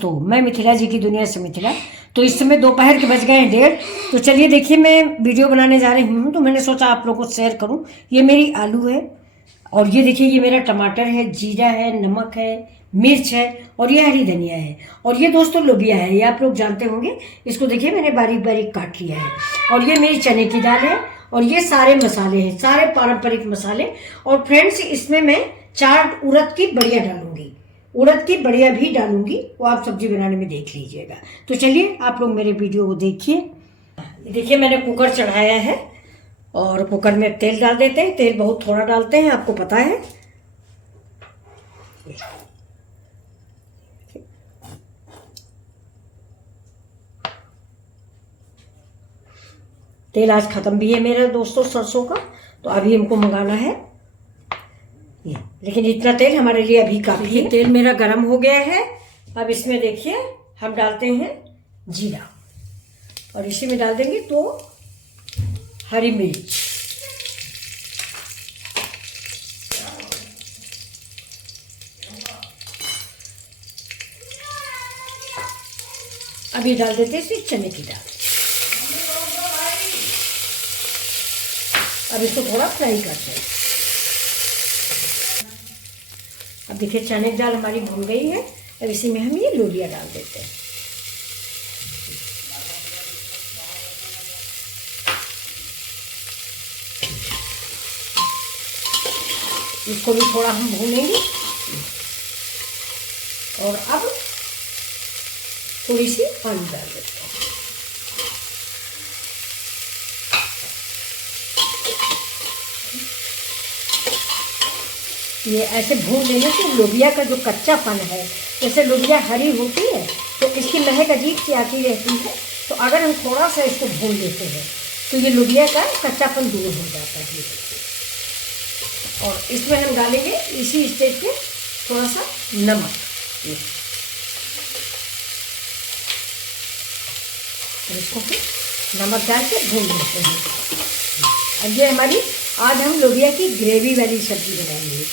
दोस्तों, मैं मिथिला जी की दुनिया से मिथिला। तो इस समय दोपहर के बज गए हैं 1:30। तो चलिए देखिए, मैं वीडियो बनाने जा रही हूँ, तो मैंने सोचा आप लोगों को शेयर करूँ। ये मेरी आलू है, और ये देखिए ये मेरा टमाटर है, जीरा है, नमक है, मिर्च है, और ये हरी धनिया है, और ये दोस्तों लोबिया है, ये आप लोग जानते होंगे। इसको देखिए मैंने बारीक बारीक काट लिया है, और ये मेरी चने की दाल है, और ये सारे मसाले हैं, सारे पारंपरिक मसाले। और फ्रेंड्स, इसमें मैं 4 उड़द की बड़ियाँ डालूंगी, उड़द की बढ़िया भी डालूंगी, वो आप सब्जी बनाने में देख लीजिएगा। तो चलिए आप लोग मेरे वीडियो को देखिए। देखिए मैंने कुकर चढ़ाया है, और कुकर में तेल डाल देते हैं। तेल बहुत थोड़ा डालते हैं, आपको पता है। तेल आज खत्म भी है मेरे दोस्तों सरसों का, तो अभी हमको मंगाना है ये। लेकिन इतना तेल हमारे लिए अभी काफी है। तेल मेरा गर्म हो गया है। अब इसमें देखिए हम डालते हैं जीरा, और इसी में डाल देंगे तो हरी मिर्च, अब ये डाल देते हैं इसमें चने की दाल। अब इसको थोड़ा फ्राई करते हैं। अब देखिए चने की दाल हमारी भून गई है। अब इसी में हम ये लोबिया डाल देते हैं। इसको भी थोड़ा हम भूनेंगे, और अब थोड़ी सी आलू डाल देते हैं। ये ऐसे भून लेने से लोबिया का जो कच्चापन है, जैसे लोबिया हरी होती है तो इसकी महक अजीब सी आती रहती है, तो अगर हम थोड़ा सा इसको भून लेते हैं तो ये लोबिया का कच्चापन दूर हो जाता है। और इसमें हम डालेंगे इसी स्टेज पे थोड़ा सा नमक, और इसको फिर नमक डाल के भून लेते हैं। अब ये हमारी आज हम लोबिया की ग्रेवी वाली सब्जी बनाएंगे।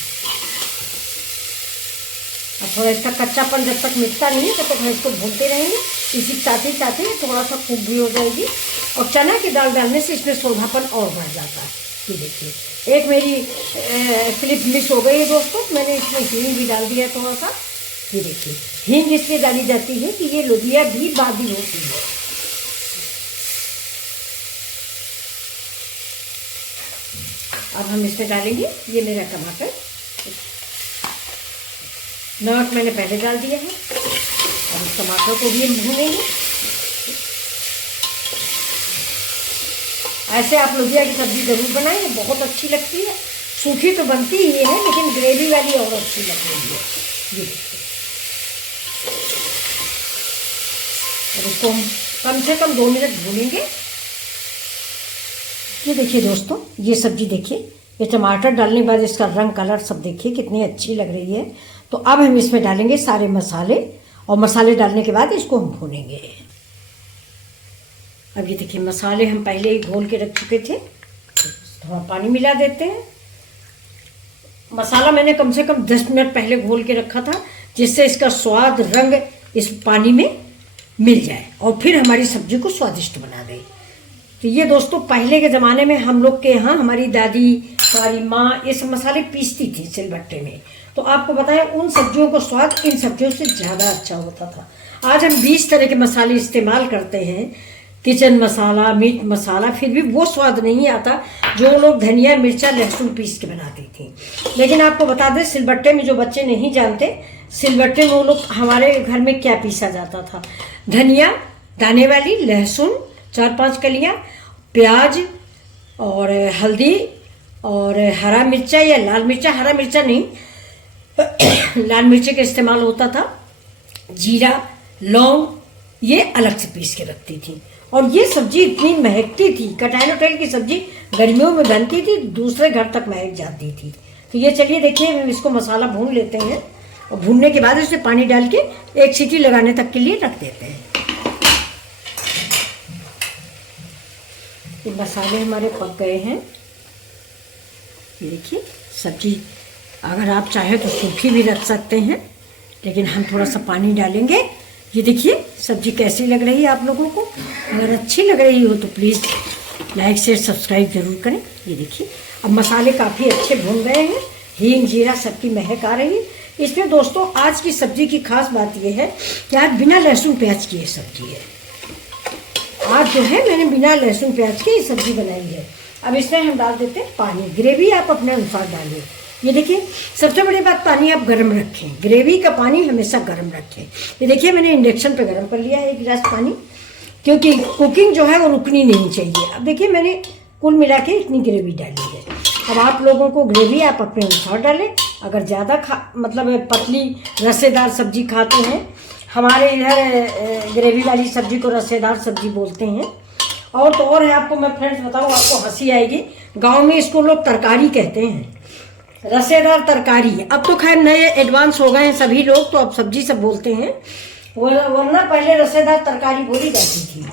अब थोड़ा इसका कच्चापन जब तक मिटता नहीं है तब तक हम इसको भूनते रहेंगे। इसी साथ ही थोड़ा सा कुक भी हो जाएगी, और चना की दाल डालने से इसमें सोंधापन और बढ़ जाता है। ये देखिए एक मेरी क्लिप मिस हो गई है दोस्तों, मैंने इसमें हींग भी डाल दिया थोड़ा सा। ये देखिए हींग इसलिए डाली जाती है कि ये लोबिया भी बादी होती है। अब हम इसमें डालेंगे ये मेरा टमाटर। नमक मैंने पहले डाल दिया है, और इस टमाटर को भी हम भूनेंगे। ऐसे आप लोबिया की सब्जी जरूर बनाएं, बहुत अच्छी लगती है। सूखी तो बनती ही है, लेकिन ग्रेवी वाली और अच्छी लग रही है। ये और इसको हम कम से कम 2 मिनट भूनेंगे। ये देखिए दोस्तों, ये सब्जी देखिए, ये टमाटर डालने के बाद इसका रंग कलर सब देखिए कितनी अच्छी लग रही है। तो अब हम इसमें डालेंगे सारे मसाले, और मसाले डालने के बाद इसको हम भूनेंगे। अब ये देखिए मसाले हम पहले ही घोल के रख चुके थे, थोड़ा पानी मिला देते हैं। मसाला मैंने कम से कम 10 मिनट पहले घोल के रखा था, जिससे इसका स्वाद रंग इस पानी में मिल जाए और फिर हमारी सब्जी को स्वादिष्ट बना दे। तो ये दोस्तों पहले के ज़माने में हम लोग के यहाँ हमारी दादी, हमारी माँ ये सब मसाले पीसती थी सिलबट्टे में। तो आपको पता है उन सब्जियों का स्वाद इन सब्जियों से ज़्यादा अच्छा होता था। आज हम 20 तरह के मसाले इस्तेमाल करते हैं, किचन मसाला, मीट मसाला, फिर भी वो स्वाद नहीं आता जो लोग धनिया, मिर्चा, लहसुन पीस के बनाती थी। लेकिन आपको बता दें, सिलबट्टे में जो बच्चे नहीं जानते, सिलबट्टे में वो लोग हमारे घर में क्या पीसा जाता था। धनिया दाने वाली, लहसुन 4-5 कलियाँ, प्याज और हल्दी और हरा मिर्चा या लाल मिर्चा, हरा मिर्चा नहीं लाल मिर्चे का इस्तेमाल होता था, जीरा, लौंग, ये अलग से पीस के रखती थी। और ये सब्जी इतनी महकती थी, कटहल वटहल की सब्जी गर्मियों में बनती थी, दूसरे घर तक महक जाती थी। तो ये चलिए देखिए हम इसको मसाला भून लेते हैं, और भूनने के बाद इसमें पानी डाल के 1 सीटी लगाने तक के लिए रख देते हैं। ये मसाले हमारे पक गए हैं। ये देखिए सब्जी अगर आप चाहें तो सूखी भी रख सकते हैं, लेकिन हम थोड़ा सा पानी डालेंगे ये देखिए सब्जी कैसी लग रही है आप लोगों को। अगर अच्छी लग रही हो तो प्लीज़ लाइक शेयर सब्सक्राइब जरूर करें। ये देखिए अब मसाले काफ़ी अच्छे भून गए हैं, हींग जीरा सबकी महक आ रही है इसमें। दोस्तों आज की सब्जी की खास बात यह है कि आज बिना लहसुन प्याज की ये सब्जी है। आज जो है मैंने बिना लहसुन प्याज की ये सब्जी बनाई है। अब इसमें हम डाल देते हैं पानी। ग्रेवी आप अपने अनुसार डालिए। ये देखिए सबसे बड़ी बात, पानी आप गर्म रखें, ग्रेवी का पानी हमेशा गर्म रखें। ये देखिए मैंने इंडक्शन पे गर्म कर लिया है 1 गिलास पानी, क्योंकि कुकिंग जो है वो रुकनी नहीं चाहिए। अब देखिए मैंने कुल मिला के इतनी ग्रेवी डाली है। अब आप लोगों को ग्रेवी आप अपने अनुसार डालें। अगर ज़्यादा मतलब पतली रसेदार सब्जी खाते हैं, हमारे इधर ग्रेवी वाली सब्जी को रसेदार सब्जी बोलते हैं। और तो और है, आपको मैं फ्रेंड्स बताऊँ, आपको हंसी आएगी, गांव में इसको लोग तरकारी कहते हैं, रसेदार तरकारी। अब तो खैर नए एडवांस हो गए हैं सभी लोग, तो अब सब्जी सब बोलते हैं, वरना पहले रसेदार तरकारी बोली जाती थी।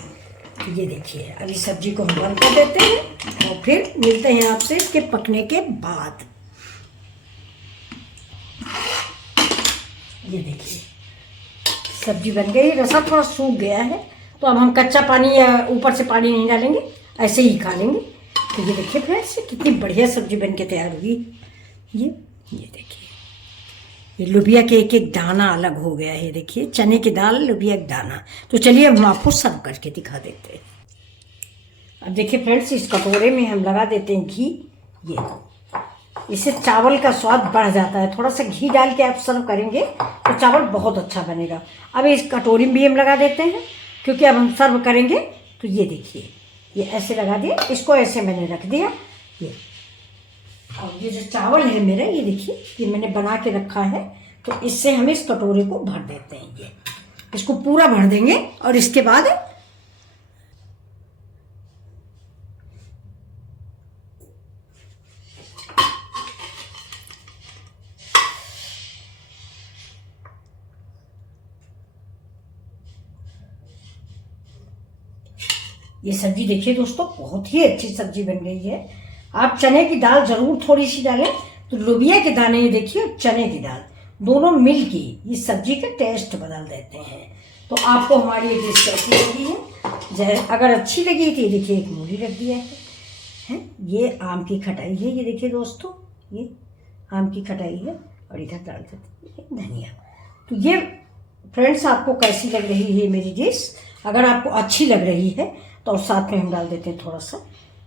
ये देखिए अभी सब्जी को हम बंद कर देते हैं और फिर मिलते हैं आपसे इसके पकने के बाद। ये देखिए सब्जी बन गई, रसा थोड़ा सूख गया है, तो अब हम कच्चा पानी या ऊपर से पानी नहीं डालेंगे, ऐसे ही खा लेंगे। तो ये देखिए फ्रेंड्स कितनी बढ़िया सब्जी बन के तैयार हुई। ये देखिए ये लोबिया के एक एक दाना अलग हो गया है। देखिए चने की दाल, लोबिया का दाना। तो चलिए हम आपको सर्व करके दिखा देते हैं। अब देखिए फ्रेंड्स इस कटोरे में हम लगा देते हैं घी। ये इससे चावल का स्वाद बढ़ जाता है। थोड़ा सा घी डाल के आप सर्व करेंगे तो चावल बहुत अच्छा बनेगा। अब इस कटोरी में भी हम लगा देते हैं, क्योंकि अब हम सर्व करेंगे। तो ये देखिए ये ऐसे लगा दिया, इसको ऐसे मैंने रख दिया। ये अब ये जो चावल है मेरा, ये देखिए ये मैंने बना के रखा है, तो इससे हम इस कटोरे को भर देते हैं। ये इसको पूरा भर देंगे और इसके बाद ये सब्जी देखिए दोस्तों बहुत ही अच्छी सब्जी बन गई है। आप चने की दाल जरूर थोड़ी सी डालें, तो लोबिया के दाने ये देखिए चने की दाल दोनों मिल के इस सब्जी का टेस्ट बदल देते हैं। तो आपको हमारी ये डिश कैसी लगी है? अगर अच्छी लगी तो ये देखिए एक मूली रख दिया है। ये आम की खटाई है, ये देखिए दोस्तों ये आम की खटाई है, और इधर डाल देते हैं धनिया। तो ये फ्रेंड्स आपको कैसी लग रही है मेरी डिश? अगर आपको अच्छी लग रही है तो साथ में हम डाल देते हैं थोड़ा सा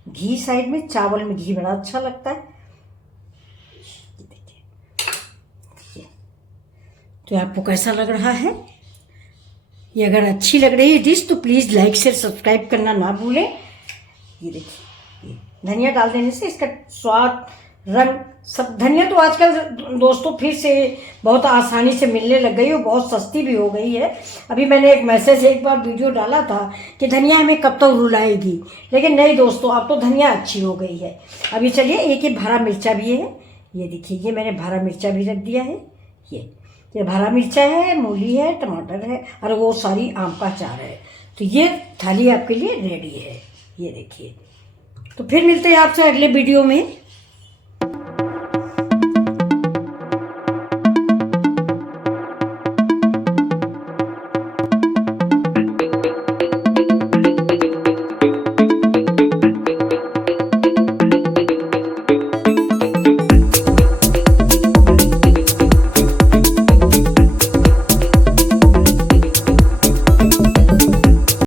घी साइड में। चावल में घी बड़ा अच्छा लगता है। देखिए तो आपको कैसा लग रहा है? ये अगर अच्छी लग रही है डिश तो प्लीज़ लाइक शेयर सब्सक्राइब करना ना भूलें। ये देखिए धनिया डाल देने से इसका स्वाद, रंग सब। धनिया तो आजकल दोस्तों फिर से बहुत आसानी से मिलने लग गई है, बहुत सस्ती भी हो गई है। अभी मैंने एक मैसेज एक बार वीडियो डाला था कि धनिया हमें कब तक रुलाएगी, लेकिन नहीं दोस्तों अब तो धनिया अच्छी हो गई है। अभी चलिए एक ये हरा मिर्चा भी है, ये देखिए ये मैंने हरा मिर्चा भी रख दिया है। ये हरा मिर्चा है, मूली है, टमाटर है, और वो सारी आम का अचार है। तो ये थाली आपके लिए रेडी है। ये देखिए, तो फिर मिलते हैं आपसे अगले वीडियो में।